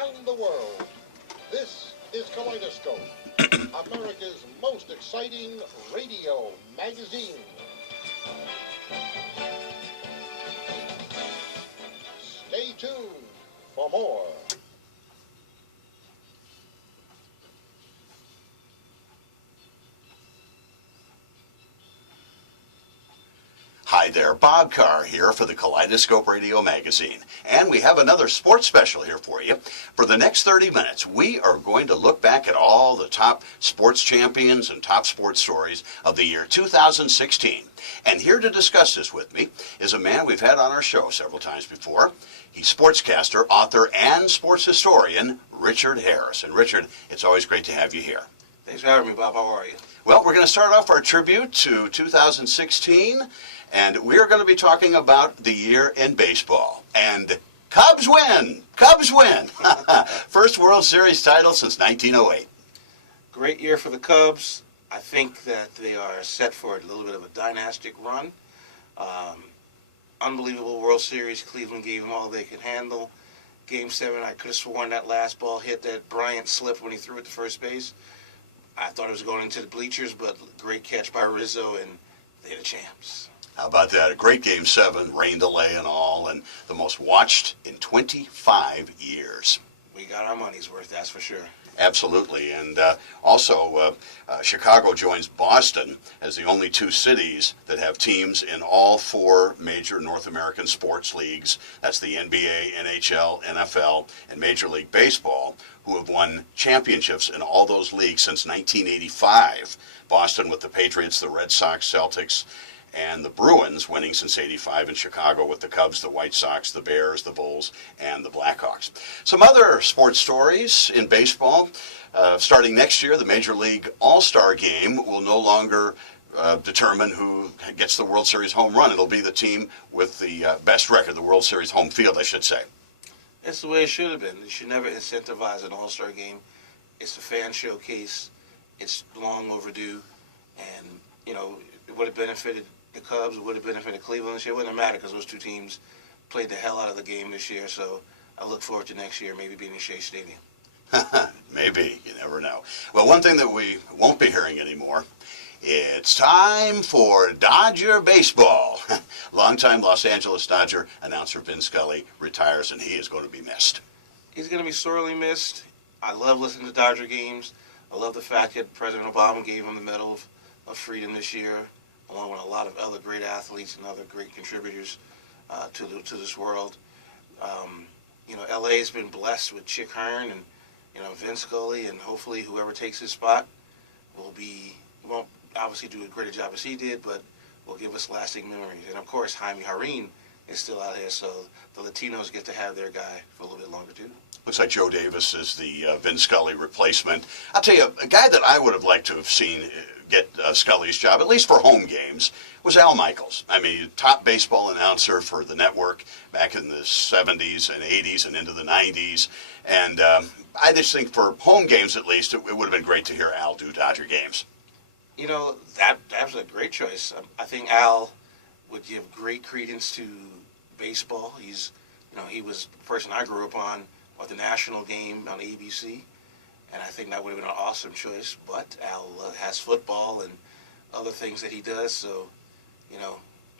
around the world. This is Kaleidoscope, America's most exciting radio magazine. Stay tuned for more. Hi there, Bob Carr here for the Kaleidoscope Radio Magazine. And we have another sports special here for you. For the next 30 minutes, we are going to look back at all the top sports champions and top sports stories of the year 2016. And here to discuss this with me is a man we've had on our show several times before. He's sportscaster, author, and sports historian, Richard Harris. And Richard, it's always great to have you here. Thanks for having me, Bob. How are you? Well, we're going to start off our tribute to 2016. And we're going to be talking about the year in baseball. And Cubs win! Cubs win! First World Series title since 1908. Great year for the Cubs. I think that they are set for a little bit of a dynastic run. Unbelievable World Series. Cleveland gave them all they could handle. Game 7, I could have sworn that last ball hit that Bryant slip when he threw it to first base. I thought it was going into the bleachers, but great catch by Rizzo, and they're the champs. How about that? A great Game 7, rain delay and all, and the most watched in 25 years. We got our money's worth, that's for sure. Absolutely. And also, Chicago joins Boston as the only two cities that have teams in all four major North American sports leagues. That's the NBA, NHL, NFL, and Major League Baseball, who have won championships in all those leagues since 1985. Boston with the Patriots, the Red Sox, Celtics, and the Bruins winning since '85 in Chicago with the Cubs, the White Sox, the Bears, the Bulls, and the Blackhawks. Some other sports stories in baseball. Starting next year, the Major League All-Star Game will no longer determine who gets the World Series home run. It'll be the team with the best record, the World Series home field, I should say. That's the way it should have been. You should never incentivize an All-Star Game. It's a fan showcase. It's long overdue. And, you know, it would have benefited the Cubs, it would have benefited Cleveland this year. It wouldn't matter because those two teams played the hell out of the game this year. So I look forward to next year maybe being in Shea Stadium. Maybe. You never know. Well, one thing that we won't be hearing anymore, it's time for Dodger baseball. Longtime Los Angeles Dodger announcer Vin Scully retires, and he is going to be missed. He's going to be sorely missed. I love listening to Dodger games. I love the fact that President Obama gave him the Medal of Freedom this year, along with a lot of other great athletes and other great contributors to this world. You know, LA's been blessed with Chick Hearn and, you know, Vin Scully, and hopefully whoever takes his spot won't obviously do as great a job as he did, but will give us lasting memories. And of course, Jaime Jarrín is still out here, so the Latinos get to have their guy for a little bit longer too. Looks like Joe Davis is the Vin Scully replacement. I'll tell you, a guy that I would have liked to have seen get Scully's job, at least for home games, was Al Michaels. I mean, top baseball announcer for the network back in the 70s and 80s and into the 90s. And I just think for home games, at least, it would have been great to hear Al do Dodger games. You know, that was a great choice. I think Al would give great credence to baseball. He was the person I grew up on with the national game on ABC. And I think that would have been an awesome choice. But Al has football and other things that he does. So, you know,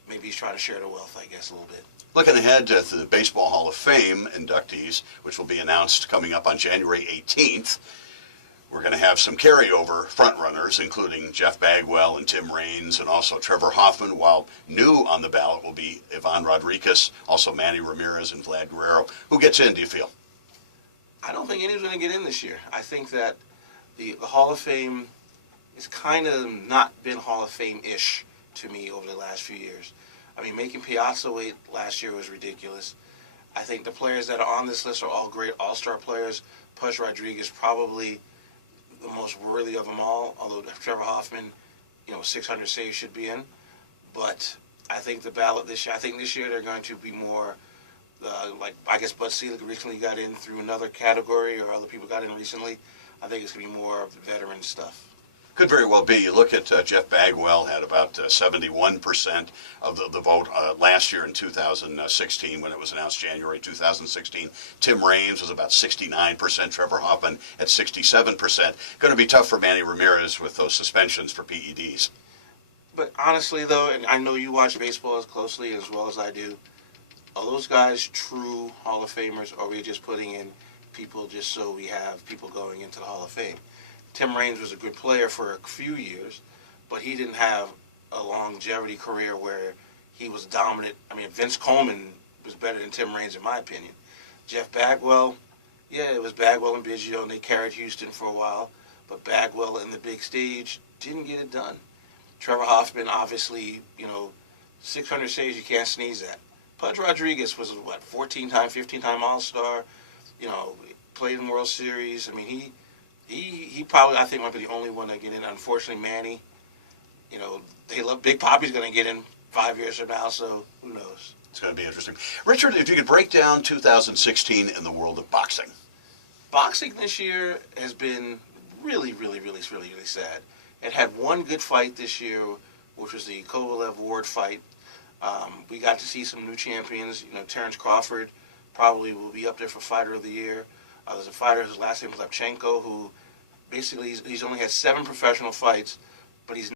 maybe he's trying to share the wealth, I guess, a little bit. Looking ahead to the Baseball Hall of Fame inductees, which will be announced coming up on January 18th, we're going to have some carryover frontrunners, including Jeff Bagwell and Tim Raines, and also Trevor Hoffman, while new on the ballot will be Ivan Rodriguez, also Manny Ramirez and Vlad Guerrero. Who gets in, do you feel? I don't think anyone's going to get in this year. I think that the Hall of Fame has kind of not been Hall of Fame-ish to me over the last few years. I mean, making Piazza wait last year was ridiculous. I think the players that are on this list are all great all-star players. Pudge Rodriguez probably the most worthy of them all, although Trevor Hoffman, 600 saves should be in. But I think the ballot this year they're going to be more I guess Bud Selig recently got in through another category, or other people got in recently. I think it's going to be more veteran stuff. Could very well be. You look at Jeff Bagwell had about 71% of the vote last year in 2016 when it was announced January 2016. Tim Raines was about 69%. Trevor Hoffman at 67%. Going to be tough for Manny Ramirez with those suspensions for PEDs. But honestly, though, and I know you watch baseball as closely as well as I do, are those guys true Hall of Famers, or are we just putting in people just so we have people going into the Hall of Fame? Tim Raines was a good player for a few years, but he didn't have a longevity career where he was dominant. I mean, Vince Coleman was better than Tim Raines, in my opinion. Jeff Bagwell, yeah, it was Bagwell and Biggio, and they carried Houston for a while, but Bagwell in the big stage didn't get it done. Trevor Hoffman, obviously, 600 saves you can't sneeze at. Pudge Rodriguez was, 14-time, 15-time All-Star, played in World Series. I mean, he probably, I think, might be the only one that get in. Unfortunately, Manny, they love Big Papi's going to get in 5 years from now, so who knows? It's going to be interesting. Richard, if you could break down 2016 in the world of boxing. Boxing this year has been really, really, really, really, really sad. It had one good fight this year, which was the Kovalev-Ward fight. We got to see some new champions. Terrence Crawford probably will be up there for Fighter of the Year. There's a fighter, his last name was Lepchenko, who basically he's only had 7 professional fights, but he's